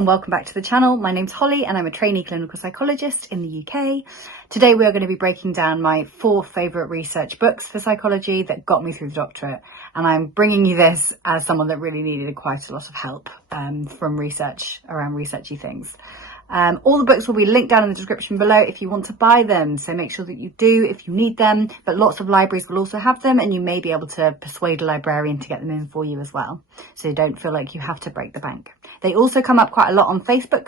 and welcome back to the channel. My name's Holly and I'm a trainee clinical psychologist in the UK. Today we are going to be breaking down my 4 favourite research books for psychology that got me through the doctorate, and I'm bringing you this as someone that really needed quite a lot of help from research around researchy things. All the books will be linked down in the description below if you want to buy them, so make sure that you do if you need them, but lots of libraries will also have them and you may be able to persuade a librarian to get them in for you as well, so you don't feel like you have to break the bank. They also come up quite a lot on Facebook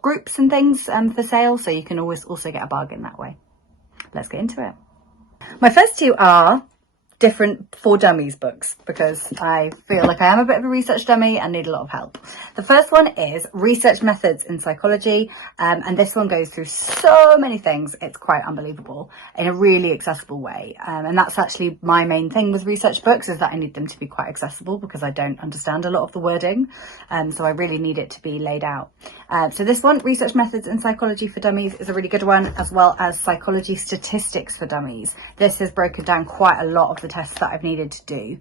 groups and things for sale, so you can always also get a bargain that way. Let's get into it. My first 2 are different for dummies books because I feel like I am a bit of a research dummy and need a lot of help. The first one is Research Methods in Psychology, and this one goes through so many things, it's quite unbelievable, in a really accessible way, and that's actually my main thing with research books, is that I need them to be quite accessible because I don't understand a lot of the wording, so I really need it to be laid out. So this one, Research Methods in Psychology for Dummies, is a really good one, as well as Psychology Statistics for Dummies. This has broken down quite a lot of the tests that I've needed to do,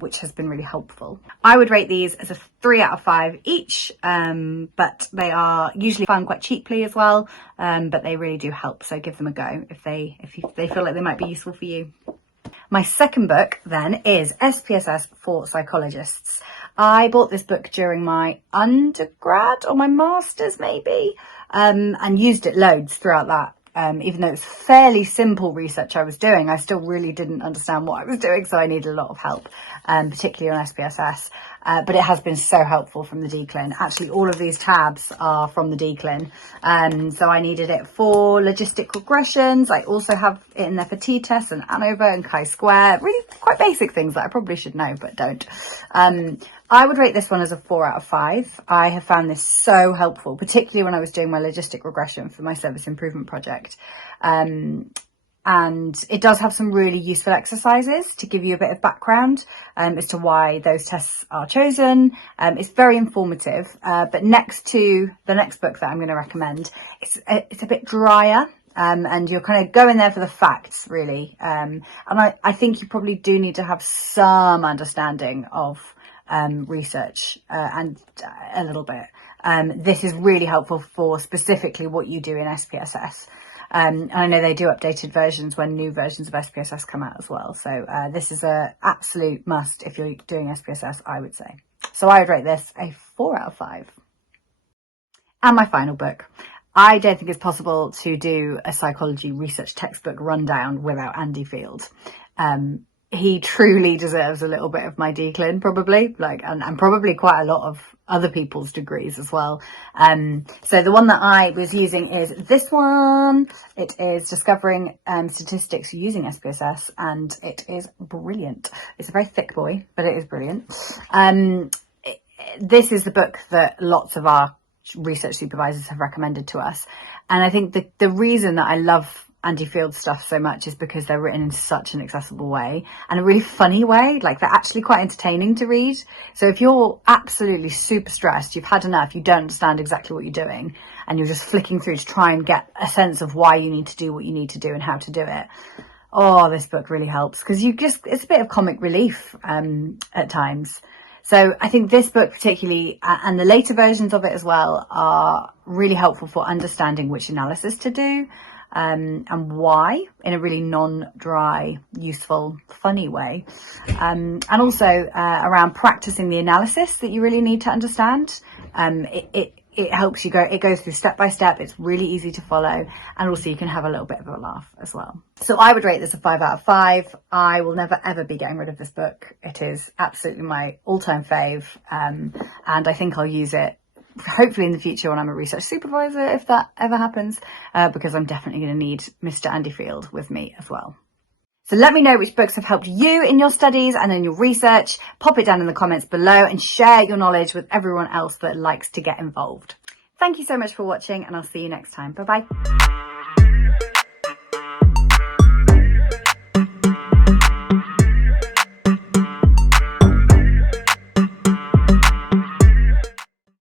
which has been really helpful. I would rate these as a 3 out of 5 each, but they are usually found quite cheaply as well, but they really do help, so give them a go if they feel like they might be useful for you. My second book then is SPSS for Psychologists. I bought this book during my undergrad or my master's maybe, and used it loads throughout that. Even though it's fairly simple research I was doing, I still really didn't understand what I was doing, so I needed a lot of help, particularly on SPSS. But it has been so helpful from the DCLIN. Actually, all of these tabs are from the DCLIN. So I needed it for logistic regressions. I also have it in there for t-tests and ANOVA and chi-square. Really quite basic things that I probably should know, but don't. I would rate this one as a 4 out of 5. I have found this so helpful, particularly when I was doing my logistic regression for my service improvement project. And it does have some really useful exercises to give you a bit of background as to why those tests are chosen. It's very informative, but next to the next book that I'm going to recommend, it's a bit drier. And you're kind of going there for the facts, really. And I think you probably do need to have some understanding of research and a little bit. This is really helpful for specifically what you do in SPSS. And I know they do updated versions when new versions of SPSS come out as well. So this is a absolute must if you're doing SPSS, I would say. So I would rate this a 4 out of 5. And my final book. I don't think it's possible to do a psychology research textbook rundown without Andy Field. He truly deserves a little bit of my DCLIN, probably, and probably quite a lot of other people's degrees as well. So the one that I was using is this one. It is Discovering Statistics Using SPSS, and it is brilliant. It's a very thick boy, but it is brilliant. This is the book that lots of our research supervisors have recommended to us, and I think the reason that I love Andy Field's stuff so much is because they're written in such an accessible way and a really funny way. Like, they're actually quite entertaining to read. So if you're absolutely super stressed, you've had enough, you don't understand exactly what you're doing, and you're just flicking through to try and get a sense of why you need to do what you need to do and how to do it, oh, this book really helps, because it's a bit of comic relief at times. So I think this book particularly, and the later versions of it as well, are really helpful for understanding which analysis to do, and why, in a really non-dry, useful, funny way. And also around practicing the analysis that you really need to understand. It helps you it goes through step by step. It's really easy to follow, and also you can have a little bit of a laugh as well. So I would rate this a 5 out of 5. I will never ever be getting rid of this book. It is absolutely my all-time fave, and I think I'll use it hopefully in the future when I'm a research supervisor, if that ever happens, because I'm definitely going to need Mr. Andy Field with me as well. So let me know which books have helped you in your studies and in your research. Pop it down in the comments below and share your knowledge with everyone else that likes to get involved. Thank you so much for watching, and I'll see you next time. Bye bye.